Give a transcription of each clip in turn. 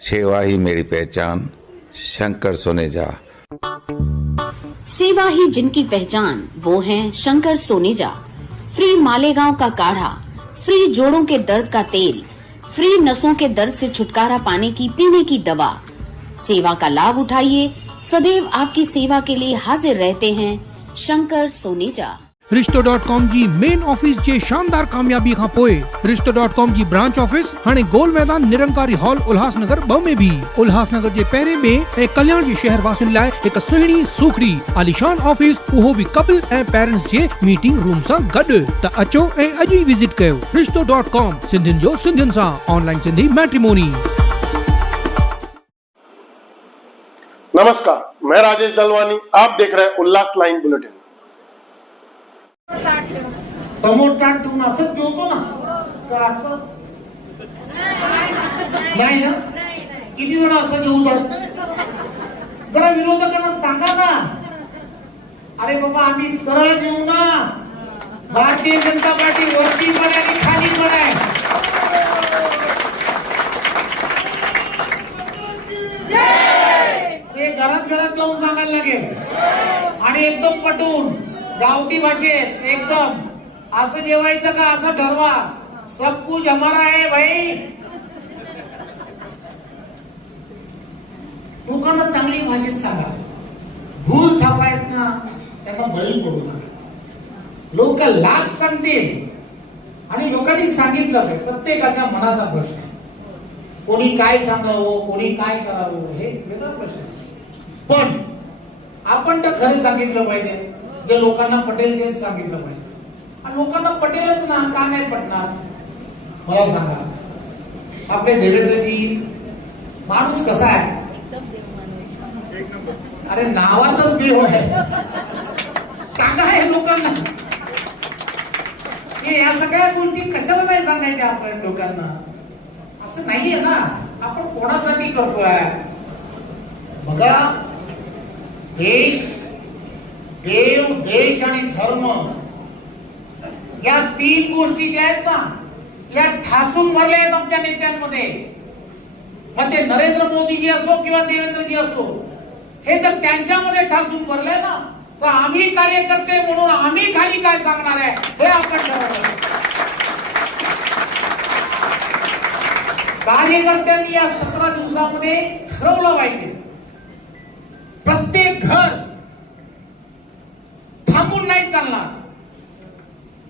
सेवा ही मेरी पहचान, शंकर सोनेजा। सेवा ही जिनकी पहचान, वो हैं शंकर सोनेजा। फ्री मालेगांव का काढ़ा, फ्री जोड़ों के दर्द का तेल, फ्री नसों के दर्द से छुटकारा पाने की पीने की दवा। सेवा का लाभ उठाइए, सदैव आपकी सेवा के लिए हाजिर रहते हैं शंकर सोनेजा। रिश्तो.com जी मेन ऑफिस जे शानदार कामयाबी खां पोइ रिश्तो.com जी ब्रांच ऑफिस हाणे गोल मैदान निरंकारी हॉल उल्हासनगर 2 में भी उल्हासनगर जे पहिरें में ऐं कल्याण जे शहर वासियुनि लाइ हिक सुहिणी सूखड़ी आलीशान ऑफिस, उहो भी कपल ऐं पेरेंट्स जे मीटिंग रूम सां गॾु। त अचो ऐं अॼु ई विजिट कयो रिश्तो.com, सिंधियुनि जो सिंधियुनि सां ऑनलाइन सिंधी मैट्रिमोनी। नमस्कार, मैं राजेश दलवानी, आप देख रहे हैं उल्लास लाइन बुलेटिन। समोर ताट ठेवून असंच जेवतो ना का असं नाही ना? किती जण असं जेवतात? जरा विरोधकांना सांगा ना, अरे बाबा आम्ही सरळ जेवू ना। भारतीय जनता पार्टी वरती पण आणि खाली पण आहे। ते घरात जाऊन सांगायला लागेल आणि एकदम पटवून गावठी भाषेत एकदम असं जेवायचं का असं ठरवा। सब कुछ हमारा है भाई। लोकांना चांगली भाषेत सांगा, भूल थापायत ना त्यांना बळी पडू नका। लोक लाख सांगतील आणि लोकांनी सांगितलं पाहिजे, प्रत्येकाच्या मनाचा प्रश्न आहे। कोणी काय सांगावं, कोणी काय करावं हे वेगळा प्रश्न आहे, पण आपण तर खरं सांगितलं पाहिजे, जे लोकांना पटेल तेच सांगितलं पाहिजे। आणि लोकांना पटेलच ना, का नाही पटणार मला सांगा। आपले देवेंद्रजी माणूस कसा आहे? अरे नावातच देव आहे। सांगा हे लोकांना, हे या सगळ्या गोष्टी कशाला नाही सांगायच्या आपण लोकांना? असं नाहीये ना, आपण कोणासाठी करतोय बघा। देश, देव, देश आणि धर्म या 3 गोष्टी ज्या आहेत ना, या ठासून भरल्या आहेत आमच्या नेत्यांमध्ये। मग ते नरेंद्र मोदीजी असो किंवा देवेंद्रजी असो, हे जर त्यांच्यामध्ये ठासून भरले ना, तर आम्ही कार्यकर्ते म्हणून आम्ही खाली काय सांगणार आहे हे आपण ठरवलं। कार्यकर्त्यांनी या 17 दिवसामध्ये ठरवलं पाहिजे, प्रत्येक घर थांबून नाही चालणार,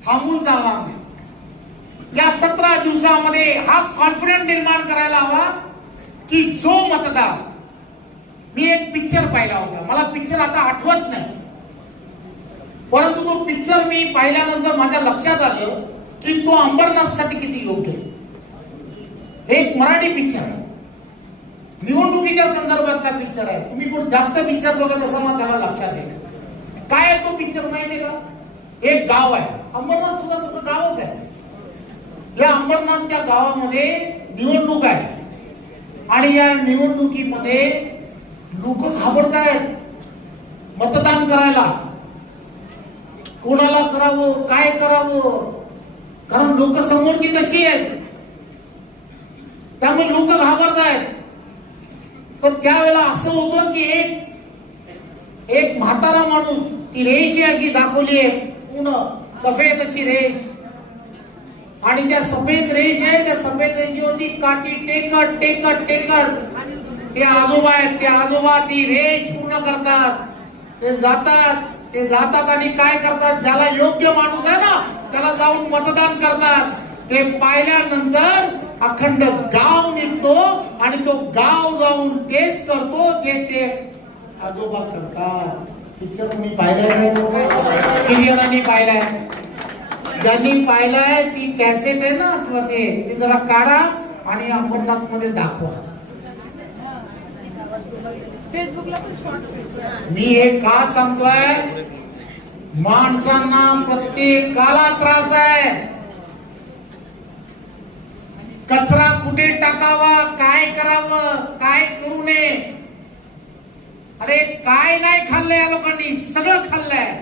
थांबून चालणार नाही। या 17 दिवसामध्ये हा कॉन्फिडन्स निर्माण करायला हवा की जो मतदार, मी एक पिक्चर पाहिला होता, मला पिक्चर आता आठवत नाही, परंतु तो पिक्चर मी पाहिल्यानंतर माझ्या लक्षात आलं की तो अंबरनाथसाठी किती योग्य आहे। एक मराठी पिक्चर आहे, निवडणुकीच्या संदर्भातला पिक्चर आहे। तुम्ही कोण जास्त पिक्चर बघत असाल ना, त्याला लक्षात येईल काय आहे तो पिक्चर माहितीये का? एक गाव आहे, अंबरनाथ सुद्धा तसं गावच आहे। या अंबरनाथच्या गावामध्ये निवडणूक आहे आणि या निवडणुकीमध्ये लोक घाबरतायत मतदान करायला। कोणाला करावं, काय करावं, कारण लोक समोरची तशी आहेत, त्यामुळे लोक घाबरतायत। तर त्यावेळेला असं होतं की एक म्हातारा माणूस, ती रेष अशी दाखवली आहे पूर्ण सफेद अशी रेष, आणि त्या सफेद रेष आहे, त्या सफेद रेषेवरती काठी टेकत टेकत टेकत ते आजोबा आहेत, ते आजोबा ती रेष पूर्ण करतात। ते जातात आणि काय करतात, ज्याला योग्य माणूस आहे ना त्याला जाऊन मतदान करतात। ते पाहिल्यानंतर अखंड गाव निघतो आणि तो गाव जाऊन तेच करतो जे ते आजोबा करतात। पिक्चर तुम्ही पाहिलाय का? किती जणांनी पाहिलाय? ज्यांनी पाहिलाय ती कॅसेट आहे ना किंवा ते जरा काढा आणि अंबरनाथ मध्ये दाखवा। मी हे का सांगतोय, माणसांना प्रत्येकाला त्रास आहे। कचरा कुठे टाकावा, काय करावं, काय करू नये, अरे काय नाही खाल्लंय या लोकांनी, सगळं खाल्लंय।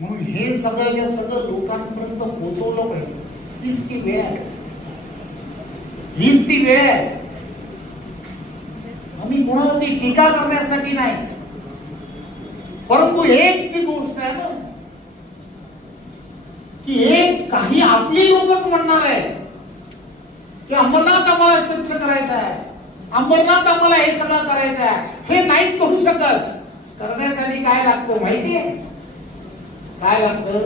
म्हणून हे सगळं लोकांपर्यंत पोहोचवलं पाहिजे। हीच ती वेळ आहे, हीच ती वेळ आहे। माझ्यावरती टीका करण्यासाठी नाही, परंतु एक जी गोष्ट आहे ना की एक काही आपली लोकच म्हणणार आहे की अंबरनाथ आम्हाला स्वच्छ करायचं आहे, अंबरनाथ आम्हाला हे सगळं करायचं आहे, हे नाहीच करू शकत. करण्यासाठी काय लागतं माहितीये? काय लागतं?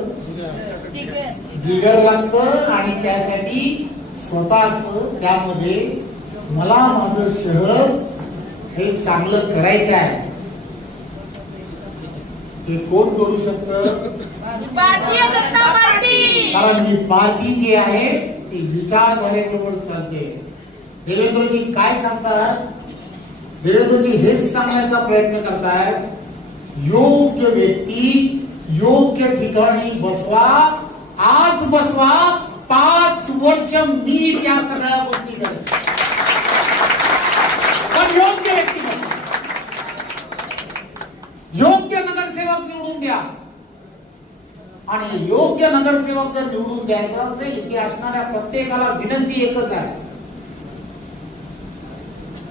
जिगर लागतं. आणि त्यासाठी स्वतःच त्यामध्ये मला माझं शहर हे चांगलं करायचं आहे. हे कोण करू शकतं? भारतीय जनता पार्टी. कारण ही पार्टी जी आहे ती विचारधारेबरोबर चालते. देवेंद्रजी काय सांगतात? देवेंद्रजी हेच सांगण्याचा प्रयत्न करतायत, योग्य व्यक्ती योग्य ठिकाणी बसवा, आज बसवा, 5 वर्ष मी त्या सगळ्या गोष्टी करेन, पण योग्य व्यक्ती बसवा, योग्य नगरसेवक निवडून द्या. आणि योग्य नगरसेवक जर निवडून द्यायचा असेल, इथे असणाऱ्या प्रत्येकाला विनंती एकच आहे,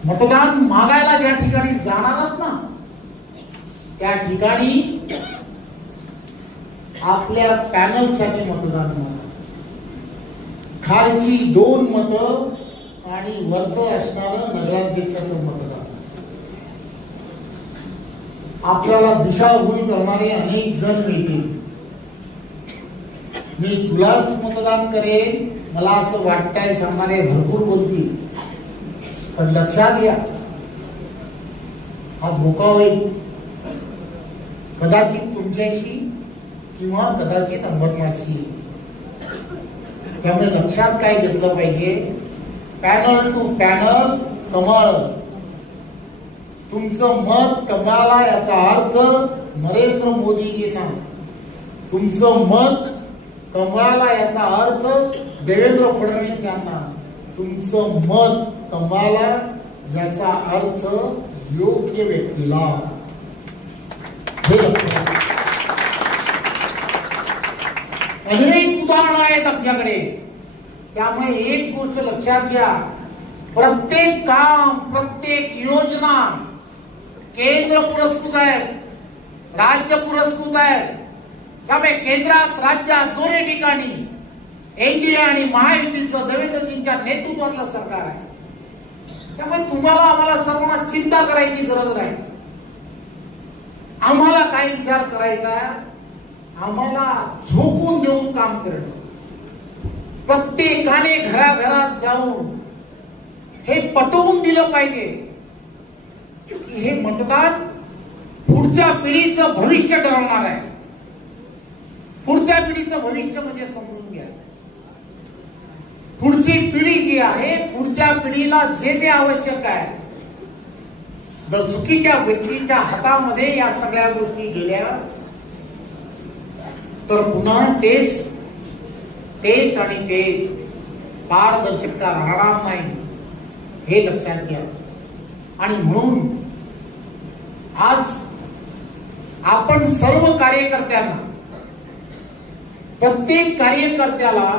मतदान मागायला ज्या ठिकाणी जाणार आहात ना त्या ठिकाणी आपल्या पॅनल साठी मतदान मागा. खालची 2 मतं आणि वरचं असणारं नगराध्यक्षाचं मतदान. आपल्याला दिशाभूल करणारे अनेक जण मिळतील. मी तुलाच मतदान करेन, मला असं वाटतंय सांगणारे भरपूर बोलतील. पण लक्षात घ्या, हा धोका होईल. कदाचित तुमच्याशी किंवा कदाचित अंबरनाथशी. त्यामुळे लक्षात काय घेतलं पाहिजे? पॅनल टू पॅनल कमळ. तुमचं मत कमळाला याचा अर्थ नरेंद्र मोदीजींना, तुमचं मत कमळाला याचा अर्थ देवेंद्र फडणवीस यांना, तुमचं मत कमळाला याचा अर्थ योग्य व्यक्तीला. हे लक्षात. अनेक उदाहरणं आहेत आपल्याकडे. त्यामुळे एक गोष्ट लक्षात घ्या, प्रत्येक काम, प्रत्येक योजना केंद्र पुरस्कृत आहे, राज्य पुरस्कृत आहे. त्यामुळे केंद्रात राज्यात दोन्ही ठिकाणी एनडीए आणि महायुतीचं देवेंद्रजींच्या नेतृत्वातलं सरकार आहे. त्यामुळे तुम्हाला आम्हाला सर्वांना चिंता करायची गरज नाही. आम्हाला काय विचार करायचा? आम्हाला झोकून देऊन काम करणं. प्रत्येकाने घराघरात जाऊन हे पटवून दिलं पाहिजे की हे मतदान पुढच्या पिढीचं भविष्य ठरवणार आहे. पुढच्या पिढीचं भविष्य म्हणजे समजून घ्या, पुढची पिढी जी आहे, पुढच्या पिढीला जे जे आवश्यक आहे, जर चुकीच्या व्यक्तीच्या हातामध्ये या सगळ्या गोष्टी गेल्या तर पुन्हा तेच आणि तेच पारदर्शकता राहणार नाही. हे लक्षात घ्या. आणि म्हणून आज आपण सर्व कार्यकर्त्यांना, प्रत्येक कार्यकर्त्याला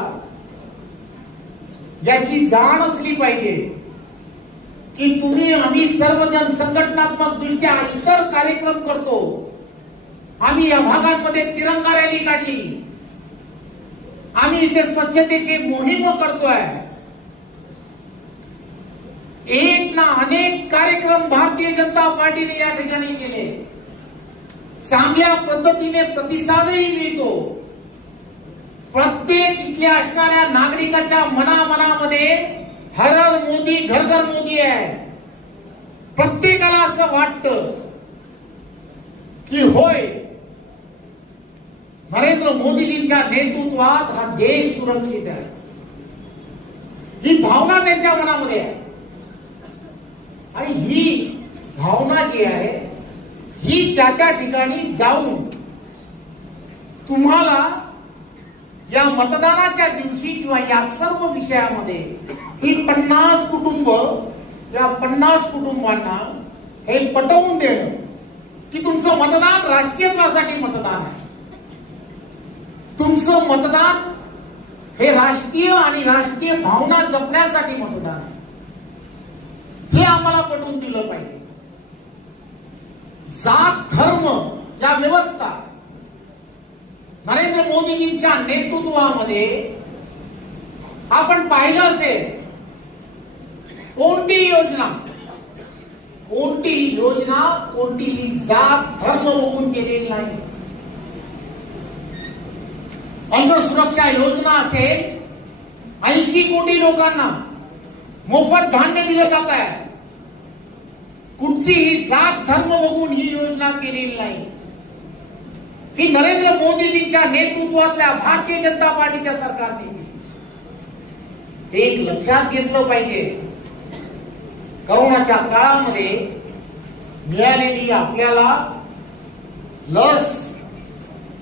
याची जाण असली पाहिजे की तुम्ही, आम्ही सर्वजण संघटनात्मक दृष्ट्या इतर कार्यक्रम करतो. आम्ही या भागांमध्ये तिरंगा रॅली काढली, आम्ही इथे स्वच्छतेची मोहीम करतोय. एक ना अनेक कार्यक्रम भारतीय जनता पार्टीने या ठिकाणी केले. चांगल्या पद्धतीने प्रतिसादही मिळतो. प्रत्येक इथल्या असणाऱ्या नागरिकाच्या मनामध्ये हर हर मोदी, घर घर मोदी आहे. प्रत्येकाला असं वाटतं की होय, नरेंद्र मोदीजींच्या नेतृत्वात हा देश सुरक्षित आहे. ही भावना त्यांच्या मनामध्ये आहे. आणि ही भावना जी आहे ही त्या ठिकाणी जाऊन तुम्हाला या मतदानाच्या दिवशी किंवा या सर्व विषयामध्ये ही 50 कुटुंब, या 50 कुटुंबांना हे पटवून देणं की तुमचं मतदान राष्ट्रीयत्वासाठी मतदान आहे. तुमचं मतदान हे राष्ट्रीय आणि राष्ट्रीय भावना जपण्यासाठी मतदान आहे. हे आम्हाला पटवून दिलं पाहिजे. जात धर्म या व्यवस्था नरेंद्र मोदीजींच्या नेतृत्वामध्ये आपण पाहिलं असेल, कोणतीही योजना कोणतीही जात धर्म बघून केलेली नाही. अन्न सुरक्षा योजना असेल, 80 कोटी लोकांना मोफत धान्य दिलं जात आहे. कुठचीही जात धर्म बघून ही योजना केलेली नाही. ही नरेंद्र मोदीजींच्या नेतृत्वातल्या भारतीय जनता पार्टीच्या सरकारने एक लक्षात घेतलं पाहिजे. कोरोनाच्या काळामध्ये मिळालेली आपल्याला लस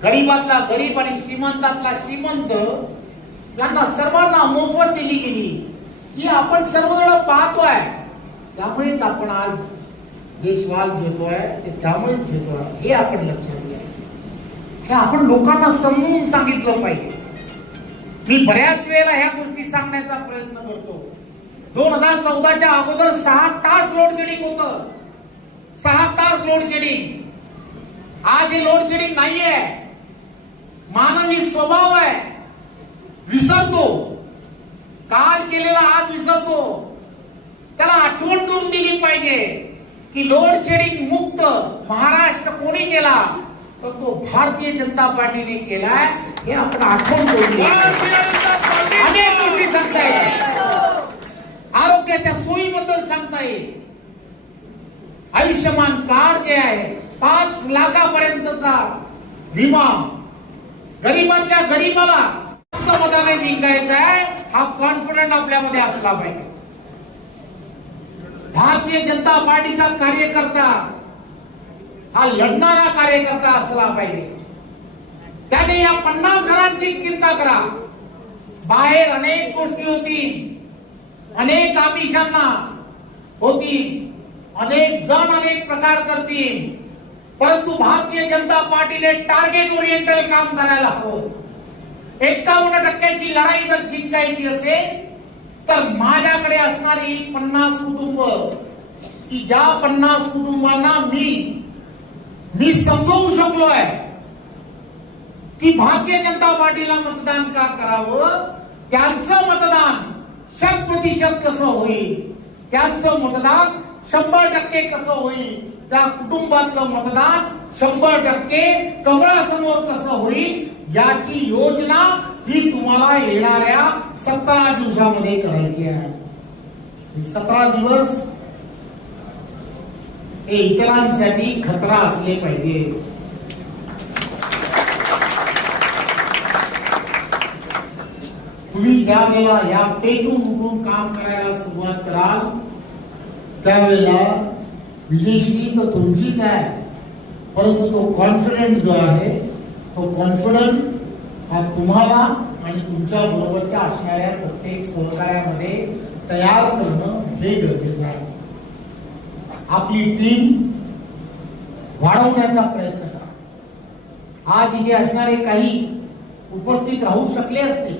गरीबातला गरीब आणि श्रीमंतातला श्रीमंत यांना सर्वांना मोफत दिली गेली, ही आपण सर्वजण पाहतोय. त्यामुळेच आपण आज जे श्वास घेतोय ते त्यामुळेच घेतोय, हे आपण लक्षात घ्या. हे आपण लोकांना समजून सांगितलं पाहिजे. मी बऱ्याच वेळेला ह्या गोष्टी सांगण्याचा प्रयत्न करतो. 2014च्या अगोदर 6 तास लोड शेडिंग होतं. 6 तास लोड शेडिंग. आज हे लोड शेडिंग नाहीये. मानवी स्वभाव आहे, विसरतो. काल केलेला आज विसरतो. त्याला आठवण करून दिली पाहिजे की लोड शेडिंग मुक्त महाराष्ट्र कोणी केला, तर तो भारतीय जनता पार्टीने केलाय. हे आपण आठवण करून दिली. अनेक गोष्टी सांगता येईल. आरोग्याच्या सोयीबद्दल सांगता येईल. आयुष्यमान कार्ड जे आहे, 5 लाखापर्यंतचा विमा गरीबातल्या गरीबाला मताने जिंकायचा आहे, हा कॉन्फिडन्स आपल्यामध्ये असला पाहिजे. भारतीय जनता पार्टीचा कार्यकर्ता हा लढणारा कार्यकर्ता असला पाहिजे. त्याने या 50 घरांची चिंता करा. बाहेर अनेक गोष्टी होतील, अनेक आमिषांना होतील, अनेक जण अनेक प्रकार करतील, परंतु भारतीय जनता पार्टीने टार्गेट ओरिएंटल काम करायला हवं. 51% लढाई जर जिंकायची असेल तर माझ्याकडे असणारी 50 कुटुंब, की ज्या 50 कुटुंबांना मी समजवू शकलोय की भारतीय जनता पार्टीला मतदान का करावं, त्यांचं मतदान 100% कसं होईल, त्यांचं मतदान 100% कसं होईल, त्या कुटुंबातलं मतदान 100% कमळासमोर कसं होईल, याची योजना ही तुम्हाला येणाऱ्या 17 दिवसामध्ये करायची आहे. 17 दिवस हे इतरांसाठी खतरा असले पाहिजे. तुम्ही ज्या वेळेला या पेटून उठून काम करायला सुरुवात कराल, त्यावेळेला विजयश्री तर तुमचीच आहे, परंतु तो कॉन्फिडंट जो आहे, तो कॉन्फिडंट हा तुम्हाला आणि तुमच्या बरोबरच्या असणाऱ्या प्रत्येक सहकार्यामध्ये तयार करणं हे गरजेचं आहे. आपली टीम वाढवण्याचा प्रयत्न करा. आज इथे असणारे काही उपस्थित राहू शकले असते,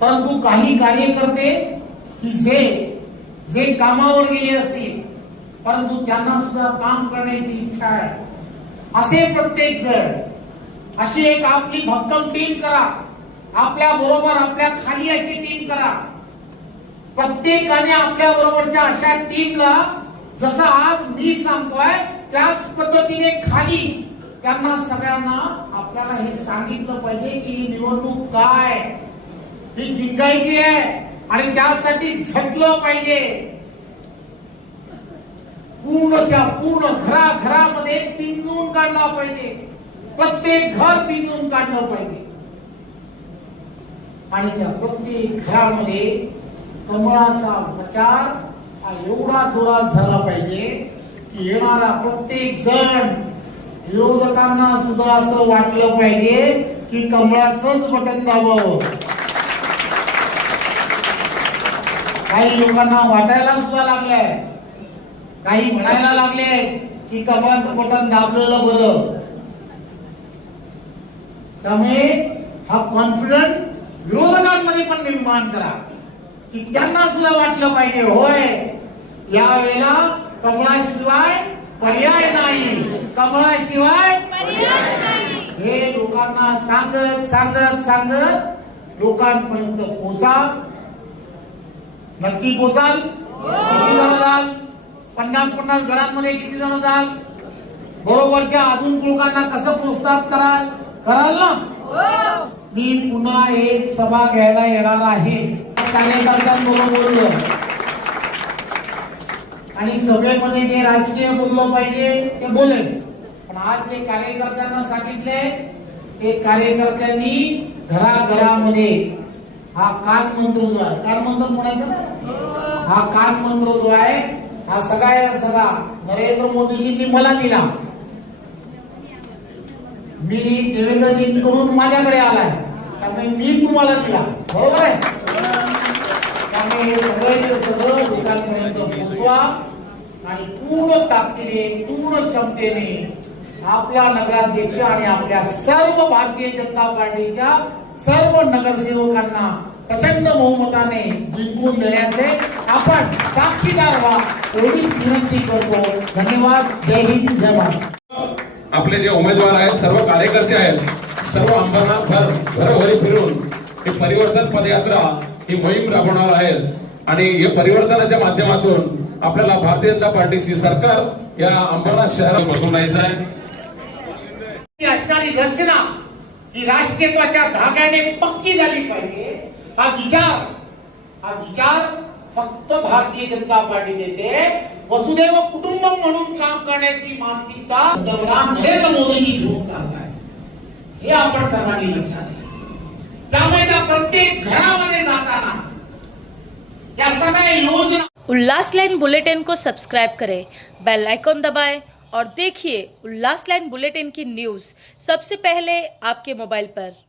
परंतु काही कार्यकर्ते की जे कामावर गेले असतील, परंतु त्यांना सुद्धा काम करण्याची इच्छा आहे. असे प्रत्येक जण, अशी एक आपली भक्कम टीम करा. आपल्या बरोबर आपल्या खाली अशी टीम करा. प्रत्येकाने आपल्या बरोबरच्या अशा टीमला, जसं आज मी सांगतोय त्याच पद्धतीने खाली त्यांना सगळ्यांना आपल्याला हे सांगितलं पाहिजे की ही निवडणूक काय, ही जिंकायची आहे आणि त्यासाठी झटलं पाहिजे. पूर्णच्या पूर्ण घराघरामध्ये पिंजून काढला पाहिजे. प्रत्येक घर पिंजून काढलं पाहिजे आणि त्या प्रत्येक घरामध्ये कमळाचा प्रचार हा एवढा जोरात झाला पाहिजे की येणारा प्रत्येक जण, विरोधकांना सुद्धा असं वाटलं पाहिजे की कमळाचंच बटन दाबावं. काही लोकांना वाटायला सुद्धा लागलंय, काही म्हणायला लागले की कमळाचं बटन दाबलेलं बरं. त्यामुळे हा कॉन्फिडन्स विरोधकांमध्ये पण निर्माण करा की त्यांना सुद्धा वाटलं पाहिजे, होय यावेळेला कमळाशिवाय पर्याय नाही, कमळाशिवाय हे लोकांना सांगत सांगत सांगत लोकांपर्यंत पोचा. नक्की पोचाल? किती जण जाल? 50-50 घरांमध्ये किती जण जाल? बरोबरच्या आधुनिक लोकांना कसं प्रोत्साहित कराल ना? मी पुन्हा एक सभा घ्यायला येणार आहे, कार्यकर्त्यांबरोबर बोललो आणि सभेमध्ये जे राजकीय बोललं पाहिजे ते बोलेल. पण आज जे कार्यकर्त्यांना सांगितले ते कार्यकर्त्यांनी घराघरामध्ये हा कान मंत्र जो आहे, कान मंत्र म्हणायचं, हा कान मंत्र जो आहे हा सगळा नरेंद्र मोदीजींनी मला दिला. मी देवेंद्रजींकडून माझ्याकडे आलाय, त्यामुळे मी तुम्हाला दिला. बरोबर आहे? त्यामुळे हे सगळं लोकांपर्यंत पोहोचवा आणि पूर्ण ताकदीने पूर्ण क्षमतेने आपल्या नगराध्यक्ष आणि आपल्या सर्व भारतीय जनता पार्टीच्या सर्व नगरसेवकांना प्रचंड बहुमताने जिंकून देण्याचे आपण साक्षीदार व्हा एवढीच विनंती करतो. धन्यवाद. जय हिंद, जय भारत. आपले जे उमेदवार आहेत, सर्व कार्यकर्ते आहेत, सर्व अंबरनाथ घरोघरी फिरून ही परिवर्तन पदयात्रा ही मोहीम राबवणार आहेत आणि या परिवर्तनाच्या माध्यमातून आपल्याला भारतीय जनता पार्टीची सरकार या अंबरनाथ शहरात बसवून यायचं आहे. असणारी रचना ही राष्ट्रीयत्वाच्या धाग्याने पक्की झाली पाहिजे. हा विचार फक्त भारतीय जनता पार्टी देते. वसुदैव कुटुंबम म्हणून काम करण्याची मानसिकता पंतप्रधान नरेंद्र मोदींनी घेऊन चालत आहे, हे आपण सर्वांनी लक्षात घ्या. त्यामुळे त्या प्रत्येक घरामध्ये जाताना या सगळ्या योजना. उल्लास लाइन बुलेटिन को सब्सक्राइब करें, बेल आइकॉन दबाएं और देखिए उल्लास लाइन बुलेटिन की न्यूज़ सबसे पहले आपके मोबाइल पर।